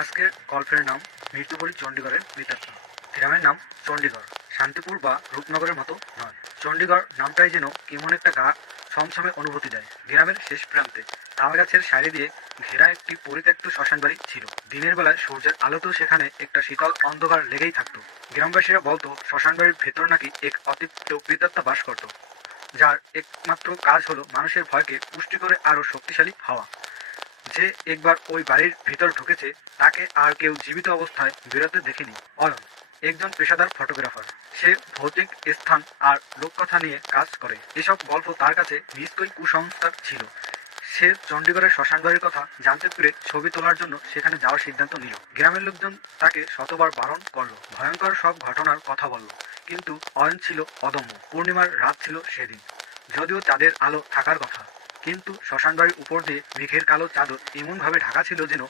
আজকের গল্পের নাম মৃত্যুপুরী চণ্ডীগড়ের মৃতাত্মা। গ্রামের নাম চণ্ডীগড়, শান্তিপুর বা রূপনগরের মতো নয়। চণ্ডীগড় নামটাই যেন কেমন একটা গা ছমছমে অনুভূতি দেয় গ্রামের শেষ প্রান্তে। তাল গাছের সারি দিয়ে ঘেরা একটি পরিত্যক্ত শ্মশান বাড়ি ছিল। দিনের বেলায় সূর্যের আলোতেও সেখানে একটা শীতল অন্ধকার লেগেই থাকতো। গ্রামবাসীরা বলতো, শ্মশান বাড়ির ভেতর নাকি এক অতৃপ্ত প্রেতাত্মা বাস করত। যার একমাত্র কাজ হলো মানুষের ভয়কে পুষ্টি করে আরও শক্তিশালী হওয়া। যে একবার ওই বাড়ির ভিতর ঢুকেছে, তাকে আর কেউ জীবিত অবস্থায় বেরোতে দেখেনি। অয়ন একজন পেশাদার ফটোগ্রাফার। সে ভৌতিক স্থান আর লোককথা নিয়ে কাজ করে। এসব গল্প তার কাছে নিশ্চয়ই কুসংস্কার ছিল। সে চণ্ডীগড়ের শ্মশান বাড়ির কথা জানতে পেরে ছবি তোলার জন্য সেখানে যাওয়ার সিদ্ধান্ত নিল। গ্রামের লোকজন তাকে শতবার বারণ করল। ভয়ঙ্কর সব ঘটনার কথা বলল। কিন্তু অয়ন ছিল অদম্য। পূর্ণিমার রাত ছিল সেদিন। যদিও তাদের আলো থাকার কথা। কিন্তু শ্মশান বাড়ির উপর দিয়ে মেঘের কালো চাদর এমনভাবে ঢাকা ছিল যেন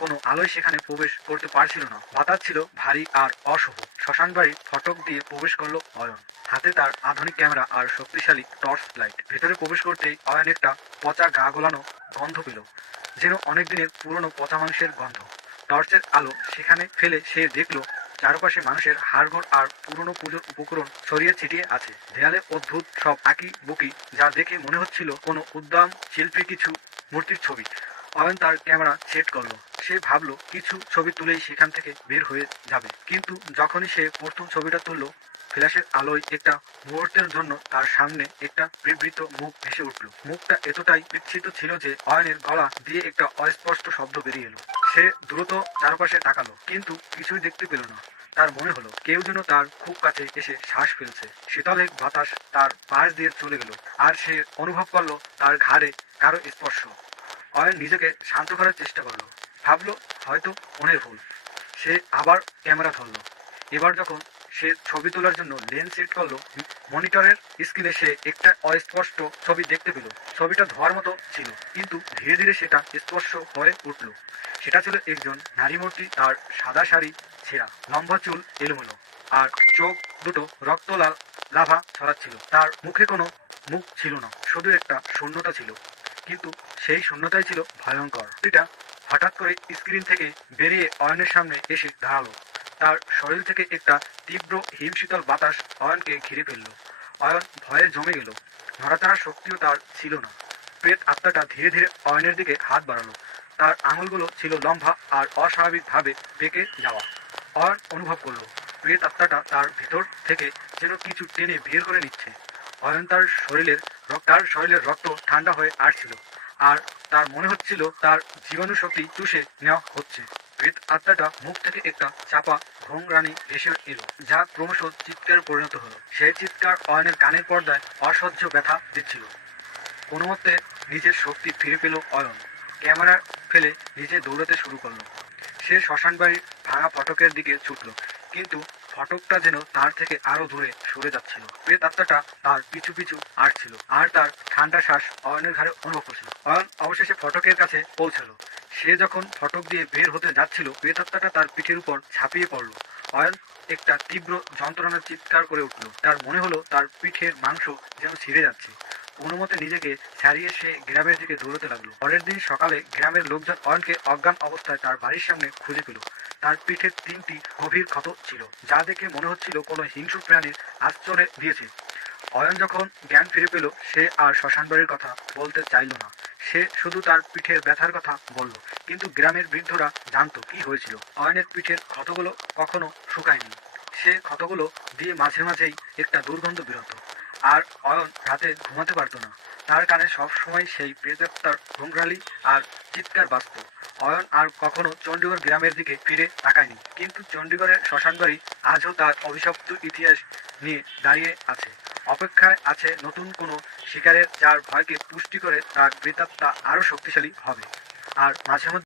কোনো আলোয় সেখানে প্রবেশ করতে পারছিল না। বাতাস ছিল ভারী আর অশুভ। শ্মশান বাড়ির ফটক দিয়ে প্রবেশ করল অয়ন। হাতে তার আধুনিক ক্যামেরা আর শক্তিশালী টর্চ লাইট। ভেতরে প্রবেশ করতেই অয়ন একটা পচা গা গোলানো গন্ধ পেল, যেন অনেক দিনের পুরনো পচা মাংসের গন্ধ। টর্চের আলো সেখানে ফেলে সে দেখল চারপাশে মানুষের হাড়গোড় আর পুরনো পুজোর উপকরণ ছড়িয়ে ছিটিয়ে আছে। দেয়ালে অদ্ভুত সব আঁকি বুকি, যা দেখে মনে হচ্ছিল কোনো উদ্যম শিল্পী কিছু মূর্তির ছবি। অয়ন তার ক্যামেরা সেট করল। সে ভাবলো, কিছু ছবি তুলেই সেখান থেকে বের হয়ে যাবে। কিন্তু যখনই সে প্রথম ছবিটা তুললো, ফ্ল্যাশের আলোয় একটা মুহূর্তের জন্য তার সামনে একটা বিবৃত মুখ ভেসে উঠল। মুখটা এতটাই বিচ্ছিত ছিল যে অয়নের গলা দিয়ে একটা অস্পষ্ট শব্দ বেরিয়ে এলো। সে দ্রুত চারপাশে তাকালো, কিন্তু কিছুই দেখতে পেল না। তার মনে হলো, কেউ যেন তার খুব কাছে এসে শ্বাস ফেলছে। শীতল এক বাতাস তার পাশ দিয়ে চলে গেল, আর সে অনুভব করল তার ঘাড়ে কারও স্পর্শ। অয়ন নিজেকে শান্ত করার চেষ্টা করল। ভাবলো, হয়তো মনের ভুল। সে আবার ক্যামেরা ধরলো। এবার যখন সে ছবি তোলার জন্য লেন্স সেট করল। মনিটরের স্ক্রিনে সে একটা অস্পষ্ট ছবি দেখতে পেল। ছবিটা ধোয়ার মতো ছিল, কিন্তু ধীরে ধীরে সেটা স্পর্শ হয়ে উঠল। সেটা ছিল একজন নারী মূর্তি, তার সাদা শাড়ি, ছেঁড়া, লম্বা চুল, এলোমেলো, আর চোখ দুটো রক্ত লাভা ছড়াচ্ছিল। তার মুখে কোনো মুখ ছিল না, শুধু একটা শূন্যতা ছিল। কিন্তু সেই শূন্যতাই ছিল ভয়ঙ্কর। এটা হঠাৎ করে স্ক্রিন থেকে বেরিয়ে অয়নের সামনে এসে দাঁড়াল। তার শরীর থেকে একটা তীব্র হিমশীতল বাতাস অয়নকে ঘিরে ফেলল। অয়ন ভয়ে জমে গেল। নড়াচড়ার শক্তিও তার ছিল না। প্রেত আত্মাটা ধীরে ধীরে অয়নের দিকে হাত বাড়ালো। তার আঙুলগুলো ছিল লম্বা আর অস্বাভাবিকভাবে বেঁকে যাওয়া। অয়ন অনুভব করল, প্রেত আত্মাটা তার ভিতর থেকে যেন কিছু টেনে বের করে নিচ্ছে। অয়ন তার শরীরের তার শরীরের রক্ত ঠান্ডা হয়ে আসছিল, আর তার মনে হচ্ছিল তার জীবাণু শক্তি চুষে নেওয়া হচ্ছে। প্রেত আত্মাটা মুখ থেকে একটা চাপা ঘোংরানি ভেসে এলো, যা ক্রমশ চিৎকারে পরিণত হলো। সেই চিৎকার অয়নের কানের পর্দায় অসহ্য ব্যথা দিচ্ছিল। কোনো মতে নিজের শক্তি ফিরে পেল অয়ন। ক্যামেরা ফেলে নিজে দৌড়াতে শুরু করল। সে শ্মশান বাড়ির ভাঙা ফটকের দিকে ছুটলো, কিন্তু ফটকটা যেন তার থেকে আরও দূরে সরে যাচ্ছিল। প্রেত আত্মাটা তার পিছু পিছু আসছিল আর তার ঠান্ডা শ্বাস অয়নের ঘাড়ে অনুভব করছিল। অয়ন অবশেষে ফটকের কাছে পৌঁছালো। সে যখন ফটক দিয়ে বের হতে যাচ্ছিল প্রেত আত্মাটা তার পিঠের উপর ঝাঁপিয়ে পড়ল। অয়ন একটা তীব্র যন্ত্রণার চিৎকার করে উঠল। তার মনে হলো তার পিঠের মাংস যেন ছিঁড়ে যাচ্ছে। কোনো মতে নিজেকে ছাড়িয়ে সে গ্রামের দিকে দৌড়তে লাগল। পরের দিন সকালে গ্রামের লোকজন অয়নকে অজ্ঞান অবস্থায় তার বাড়ির সামনে খুঁজে পেল। তার পিঠে তিনটি গভীর ক্ষত ছিল, যা দেখে মনে হচ্ছিল কোনো হিংস্র প্রাণীর আশ্চর্যে দিয়েছে। অয়ন যখন জ্ঞান ফিরে পেল, সে আর শ্মশান বাড়ির কথা বলতে চাইল না। সে শুধু তার পিঠের ব্যথার কথা বলল, কিন্তু গ্রামের বৃদ্ধরা জানতো কি হয়েছিল। অয়নের পিঠের ক্ষতগুলো কখনো শুকায়নি। সে ক্ষতগুলো দিয়ে মাঝে মাঝেই একটা দুর্গন্ধ বেরোত। আর অয়ন রাতে ঘুমাতে পারতো না। তার কানে সব সময় সেই প্রেতাত্মার ঘুংরালি আর চিৎকার বাজত। অয়ন আর কখনো চণ্ডীগড় গ্রামের দিকে ফিরে তাকায়নি, কিন্তু চণ্ডীগড়ের শ্মশান বাড়ি আজও তার অভিশপ্ত ইতিহাস নিয়ে দাঁড়িয়ে আছে। অপেক্ষায় আছে নতুন কোনো শিকারের যার ভয়কে পুষ্টি করে তার বৃতাত্মা আরও শক্তিশালী হবে। আর মাঝে মধ্যে